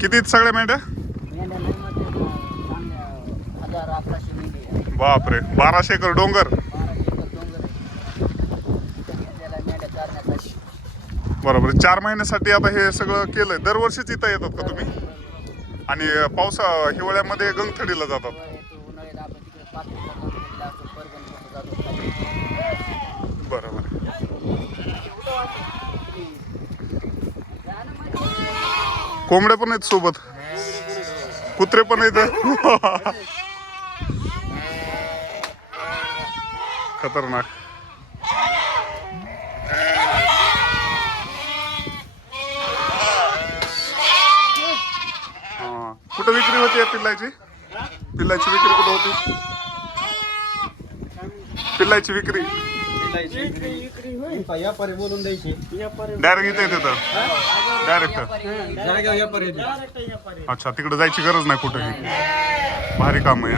किती आहेत सगळ्या मेंढ्या? मेंढ्या नाही मध्ये चांगल्या 1000-1100 मेंढी आहे. बापरे, 1200 एकर डोंगर. 1200 एकर डोंगर आहे. त्याला मेंढ्या चारण्यासाठी. बरोबर. 4 महिन्यासाठी आता हे सगळं केलंय. दरवर्षीच इथं येतात का तुम्ही? आणि हिवाळ्यामध्ये गंगथडीला जातात. उन्हाळ्यात आपण तिकडे पाथरीला गंगथडीला असतो, परभणीला जातो. बरोबर. कोंबड्या पण आहेत सोबत, कुत्रे पण आहेत. खतरनाक. कुठं विक्री होती या पिल्लाची? पिल्लाची विक्री कुठं होती? पिल्लाची विक्री व्यापारी बोलून द्यायची. डायरेक्ट इथे येते तर डायरेक्ट. जागा व्यापारी. अच्छा, तिकडे जायची गरज नाही कुठेही. भारी काम आहे.